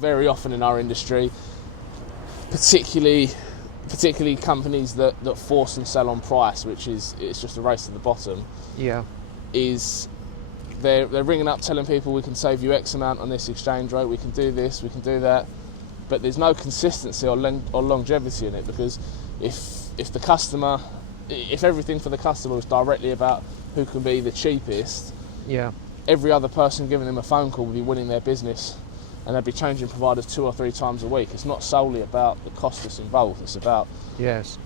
Very often in our industry, particularly companies that force and sell on price, which it's just a race to the bottom. Yeah. Is they're ringing up telling people we can save you X amount on this exchange rate, we can do this, we can do that, but there's no consistency or longevity in it, because if everything for the customer was directly about who can be the cheapest, Yeah. every other person giving them a phone call would be winning their business, and they'd be changing providers 2 or 3 times a week. It's not solely about the cost that's involved. It's about Yes.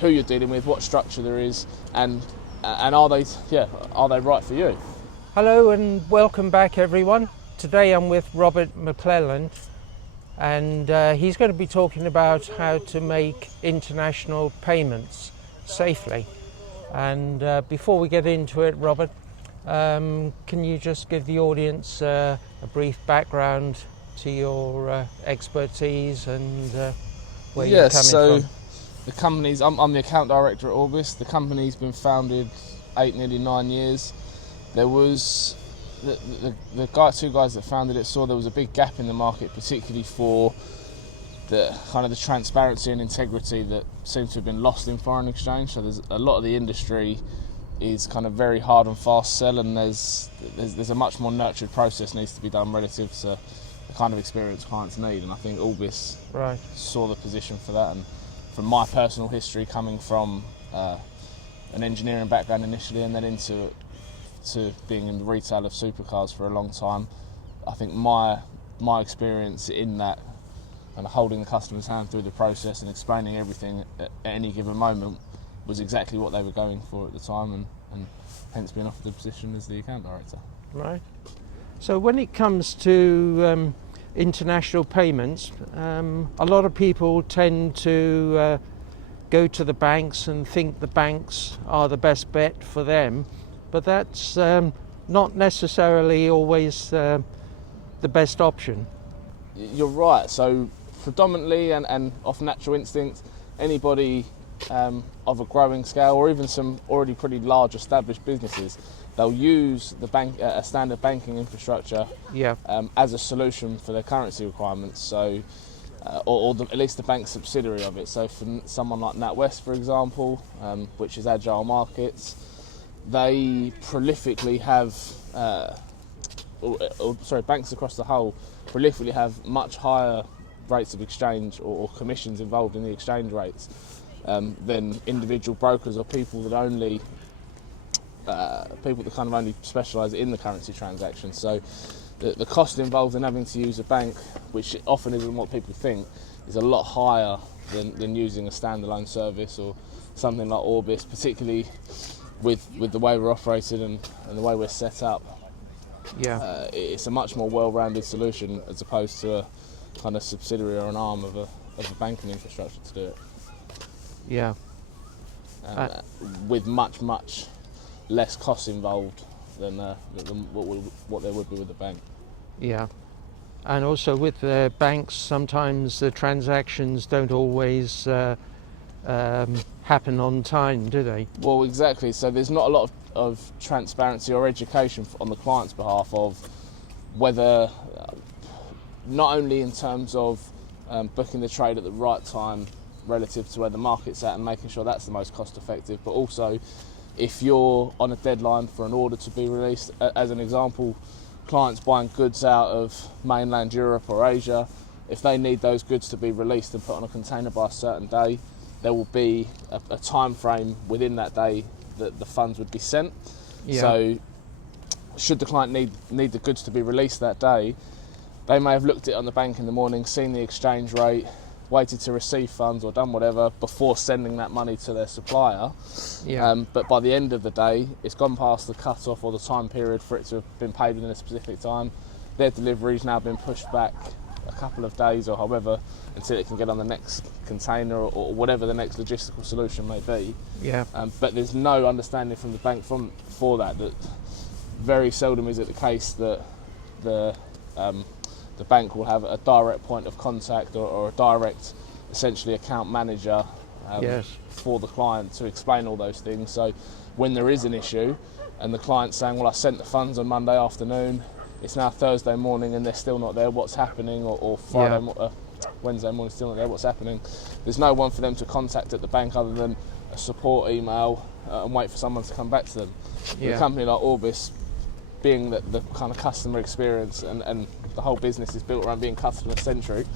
who you're dealing with, what structure there is, and are they right for you? Hello and welcome back, everyone. Today I'm with Robert McClelland, and he's going to be talking about how to make international payments safely. And before we get into it, Robert, can you just give the audience a brief background to your expertise and where you're coming from? The company's, I'm the account director at Orbis. The company's been founded 8, nearly 9 years. There was the two guys that founded it saw there was a big gap in the market, particularly for the kind of the transparency and integrity that seems to have been lost in foreign exchange. So there's a lot of the industry is kind of very hard and fast sell, and there's a much more nurtured process needs to be done relative to the kind of experience clients need. And I think Orbis saw the position for that. And from my personal history, coming from an engineering background initially, and then into being in the retail of supercars for a long time, I think my experience in that and holding the customer's hand through the process and explaining everything at any given moment was exactly what they were going for at the time, and hence being offered the position as the account director. Right. So when it comes to international payments, a lot of people tend to go to the banks and think the banks are the best bet for them, but that's not necessarily always the best option. You're right. So predominantly and off natural instinct, anybody of a growing scale, or even some already pretty large established businesses, they'll use the bank, a standard banking infrastructure, as a solution for their currency requirements. So, at least the bank subsidiary of it. So for someone like NatWest, for example, which is Agile Markets, they prolifically have, banks across the whole prolifically have much higher rates of exchange or commissions involved in the exchange rates than individual brokers or people that kind of only specialise in the currency transaction. So the cost involved in having to use a bank, which often isn't what people think, is a lot higher than using a standalone service or something like Orbis, particularly with the way we're operated and the way we're set up. It's a much more well-rounded solution as opposed to a kind of subsidiary or an arm of a banking infrastructure to do it. With much less costs involved than what there would be with the bank. Yeah, and also with the banks, sometimes the transactions don't always happen on time, do they? Well, exactly. So there's not a lot of transparency or education on the client's behalf of whether, not only in terms of booking the trade at the right time relative to where the market's at and making sure that's the most cost effective, but also if you're on a deadline for an order to be released. As an example, clients buying goods out of mainland Europe or Asia, if they need those goods to be released and put on a container by a certain day, there will be a time frame within that day that the funds would be sent. So should the client need the goods to be released that day, they may have looked at it on the bank in the morning, seen the exchange rate, waited to receive funds or done whatever before sending that money to their supplier. But by the end of the day, it's gone past the cut-off or the time period for it to have been paid within a specific time. Their delivery's now been pushed back a couple of days or however until it can get on the next container or whatever the next logistical solution may be. But there's no understanding from the bank for that very seldom is it the case that the bank will have a direct point of contact or a direct, essentially, account manager for the client to explain all those things. So when there is an issue and the client's saying, well, I sent the funds on Monday afternoon, it's now Thursday morning and they're still not there, what's happening? Or Wednesday morning, still not there, what's happening? There's no one for them to contact at the bank other than a support email and wait for someone to come back to them. With a company like Orbis, being that the kind of customer experience and the whole business is built around being customer centric,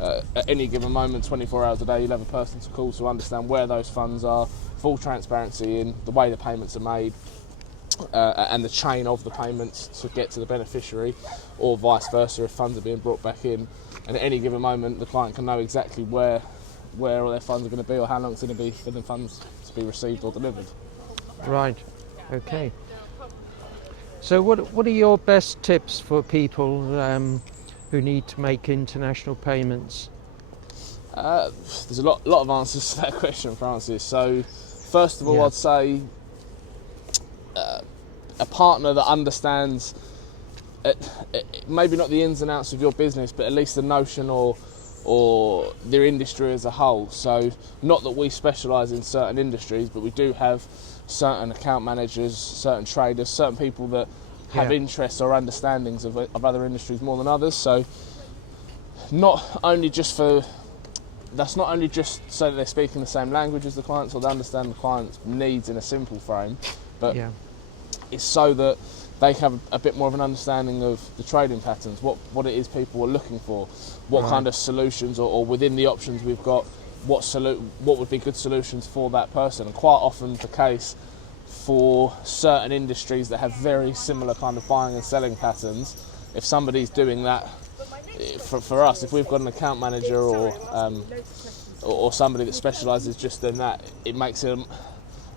at any given moment, 24 hours a day, you'll have a person to call to understand where those funds are, full transparency in the way the payments are made, and the chain of the payments to get to the beneficiary, or vice versa if funds are being brought back in. And at any given moment, the client can know exactly where all their funds are going to be, or how long it's going to be for the funds to be received or delivered. Right. Okay. So what are your best tips for people who need to make international payments? There's a lot of answers to that question, Francis. So first of all, I'd say a partner that understands maybe not the ins and outs of your business, but at least the notion or their industry as a whole. So not that we specialise in certain industries, but we do have certain account managers, certain traders, certain people that have interests or understandings of other industries more than others. So that's not only just so that they're speaking the same language as the clients, or they understand the client's needs in a simple frame, but it's so that they have a bit more of an understanding of the trading patterns, what it is people are looking for, what kind of solutions, or within the options we've got, what would be good solutions for that person. And quite often the case for certain industries that have very similar kind of buying and selling patterns, if somebody's doing that, for us, if we've got an account manager or somebody that specialises just in that, it makes it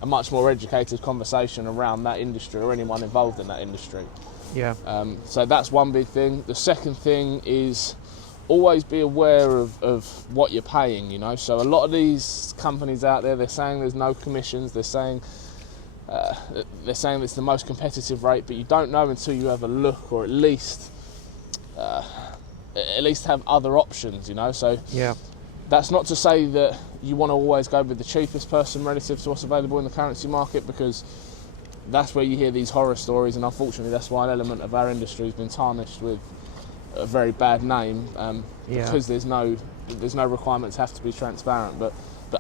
a much more educated conversation around that industry or anyone involved in that industry. So that's one big thing. The second thing is always be aware of what you're paying, you know. So a lot of these companies out there, they're saying there's no commissions, they're saying it's the most competitive rate, but you don't know until you have a look, or at least have other options, you know. So that's not to say that you want to always go with the cheapest person relative to what's available in the currency market, because that's where you hear these horror stories, and unfortunately that's why an element of our industry has been tarnished with a very bad name, because there's no requirement to have to be transparent, but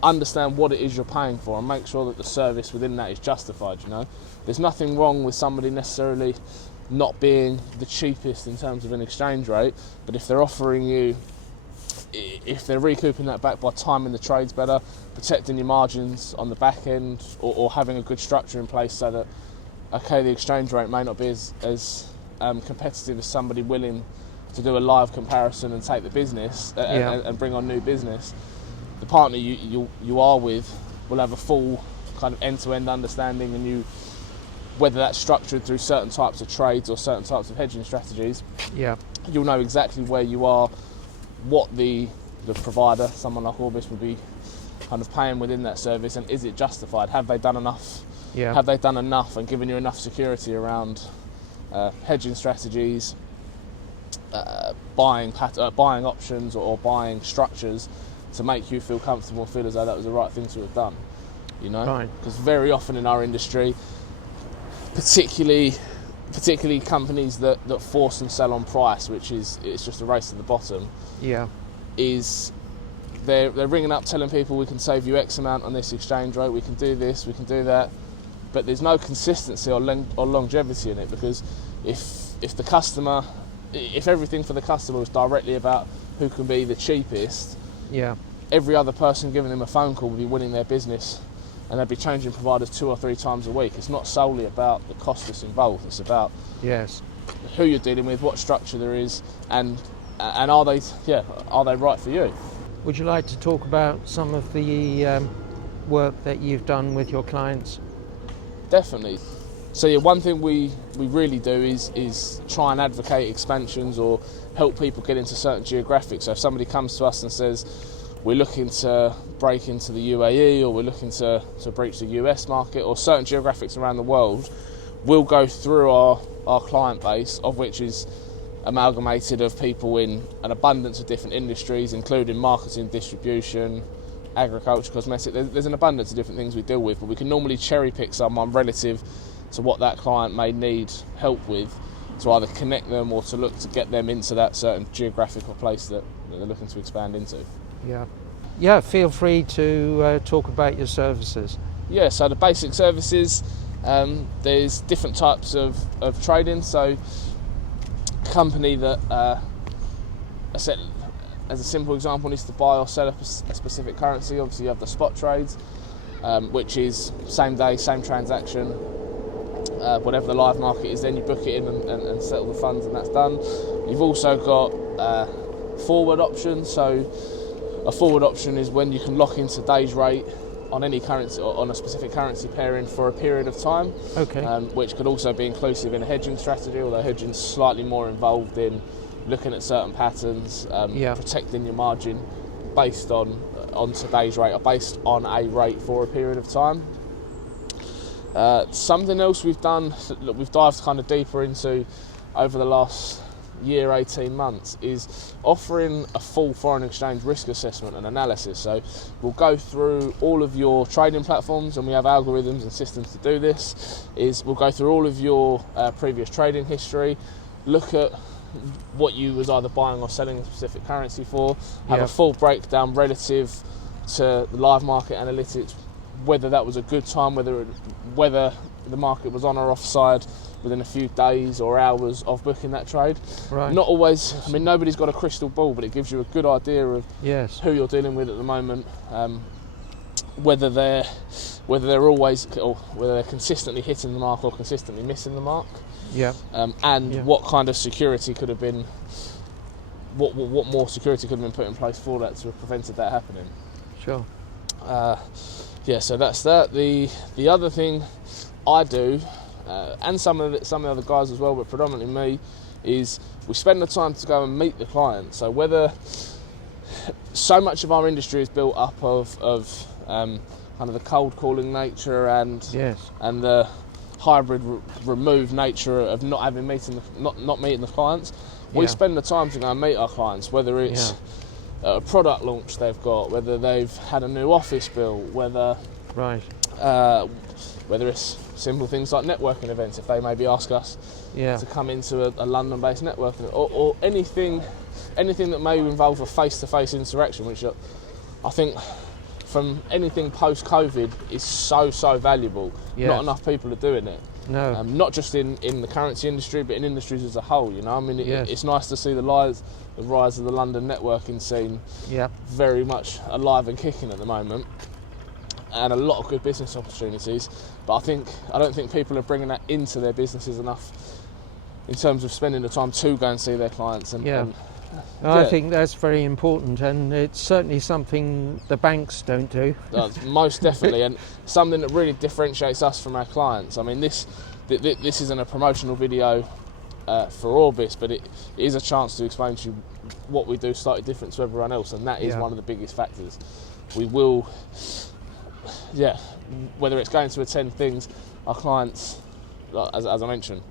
understand what it is you're paying for and make sure that the service within that is justified, you know. There's nothing wrong with somebody necessarily not being the cheapest in terms of an exchange rate, but if they're offering you, if they're recouping that back by timing the trades better, protecting your margins on the back end, or having a good structure in place so that, okay, the exchange rate may not be as competitive as somebody willing to do a live comparison and take the business and bring on new business, the partner you are with will have a full kind of end-to-end understanding, and whether that's structured through certain types of trades or certain types of hedging strategies, you'll know exactly where you are, what the provider, someone like Orbis, would be kind of paying within that service, and is it justified? Have they done enough? Have they done enough and given you enough security around hedging strategies, buying options, or buying structures to make you feel comfortable and feel as though that was the right thing to have done, you know? Because very often in our industry, particularly companies that force and sell on price, which it's just a race to the bottom, is they're ringing up telling people we can save you X amount on this exchange rate, we can do this, we can do that, but there's no consistency or longevity in it, because if everything for the customer was directly about who can be the cheapest, every other person giving them a phone call would be winning their business, and they'd be changing providers 2 or 3 times a week. It's not solely about the cost that's involved, it's about who you're dealing with, what structure there is, and are they right for you. Would you like to talk about some of the work that you've done with your clients? Definitely. So one thing we really do is try and advocate expansions or help people get into certain geographics. So if somebody comes to us and says, we're looking to break into the UAE, or we're looking to breach the US market, or certain geographics around the world, we'll go through our client base, of which is amalgamated of people in an abundance of different industries, including marketing, distribution, agriculture, cosmetic. There's an abundance of different things we deal with, but we can normally cherry pick someone relative to what that client may need help with, to either connect them or to look to get them into that certain geographical place that they're looking to expand into. Yeah, feel free to talk about your services. Yeah, so the basic services, there's different types of trading. So a company that, as a simple example, needs to buy or sell a specific currency. Obviously you have the spot trades, which is same day, same transaction, whatever the live market is, then you book it in and settle the funds, and that's done. You've also got forward options. So a forward option is when you can lock in today's rate on any currency or on a specific currency pairing for a period of time, which could also be inclusive in a hedging strategy, although hedging is slightly more involved in looking at certain patterns, protecting your margin based on today's rate or based on a rate for a period of time. Something else we've done that we've dived kind of deeper into over the last year, 18 months, is offering a full foreign exchange risk assessment and analysis. So we'll go through all of your trading platforms, and we have algorithms and systems to do this. We'll go through all of your previous trading history, look at what you was either buying or selling a specific currency for, have a full breakdown relative to the live market analytics, whether that was a good time, whether the market was on or offside within a few days or hours of booking that trade. Right. Not always, I mean, nobody's got a crystal ball, but it gives you a good idea of who you're dealing with at the moment, whether they're always, or whether they're consistently hitting the mark or consistently missing the mark. What kind of security could have been, what more security could have been put in place for that to have prevented that happening. Sure. So that's that. The other thing I do, and some of the other guys as well, but predominantly me, is we spend the time to go and meet the client. So whether so much of our industry is built up of kind of the cold calling nature and the hybrid removed nature of not meeting the clients, we spend the time to go and meet our clients, whether it's a product launch they've got, whether they've had a new office built, whether it's simple things like networking events, if they maybe ask us to come into a London-based networking, or anything that may involve a face-to-face interaction, which I think from anything post-COVID is so valuable. Not enough people are doing it. No. Not just in the currency industry, but in industries as a whole. You know, I mean, it's nice to see the rise of the London networking scene very much alive and kicking at the moment, and a lot of good business opportunities. But I don't think people are bringing that into their businesses enough in terms of spending the time to go and see their clients. I think that's very important, and it's certainly something the banks don't do. Most definitely, and something that really differentiates us from our clients. I mean, this isn't a promotional video for Orbis, but it is a chance to explain to you what we do slightly different to everyone else, and that is one of the biggest factors. We will, whether it's going to attend things, our clients, as I mentioned,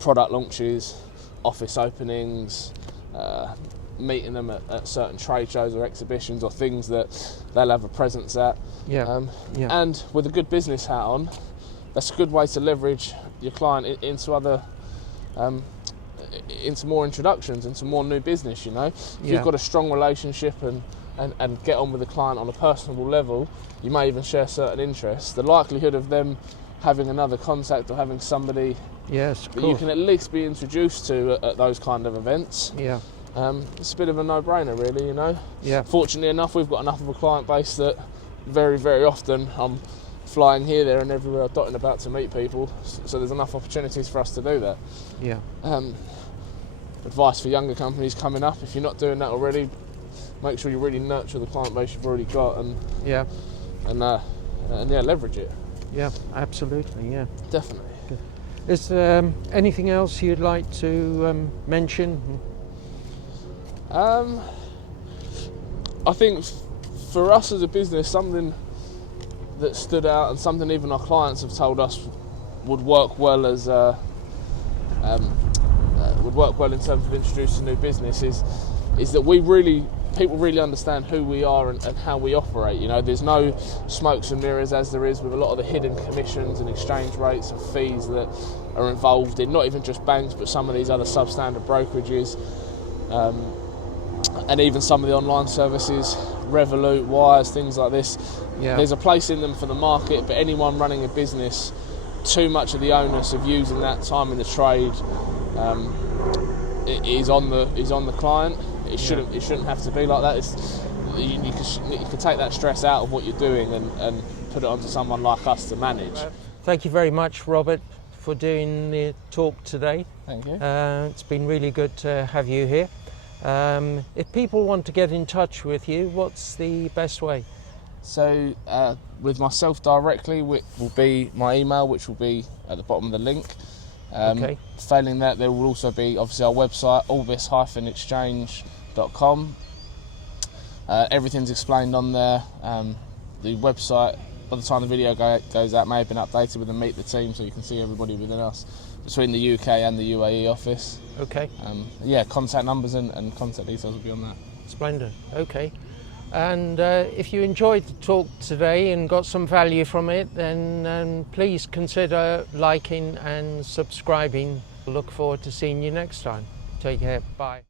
product launches, office openings, meeting them at certain trade shows or exhibitions or things that they'll have a presence at. And with a good business hat on, that's a good way to leverage your client into other, into more introductions, into more new business. You know, if you've got a strong relationship and get on with the client on a personable level, you may even share certain interests. The likelihood of them having another contact or having somebody that you can at least be introduced to at those kind of events. It's a bit of a no-brainer, really, you know. Fortunately enough, we've got enough of a client base that very, very often I'm flying here, there and everywhere, dotting about to meet people, so there's enough opportunities for us to do that. Advice for younger companies coming up: if you're not doing that already, make sure you really nurture the client base you've already got and leverage it. Absolutely. Definitely. Is there anything else you'd like to mention? I think for us as a business, something that stood out and something even our clients have told us would work well as would work well in terms of introducing new business is that people really understand who we are and how we operate. You know, there's no smokes and mirrors as there is with a lot of the hidden commissions and exchange rates and fees that are involved in, not even just banks, but some of these other substandard brokerages, and even some of the online services, Revolut, Wires, things like this. Yeah. There's a place in them for the market, but anyone running a business, too much of the onus of using that time in the trade is on the client. It shouldn't have to be like that. You can take that stress out of what you're doing and put it onto someone like us to manage. Thank you very much, Robert, for doing the talk today. Thank you. It's been really good to have you here. If people want to get in touch with you, what's the best way? So with myself directly will be my email, which will be at the bottom of the link. Okay. Failing that, there will also be obviously our website, orbis-exchange.com. Everything's explained on there. The website, by the time the video goes out, may have been updated with a meet the team, so you can see everybody within us between the UK and the UAE office. Okay. Contact numbers and contact details will be on that. Splendid. Okay. And if you enjoyed the talk today and got some value from it, then please consider liking and subscribing. Look forward to seeing you next time. Take care. Bye.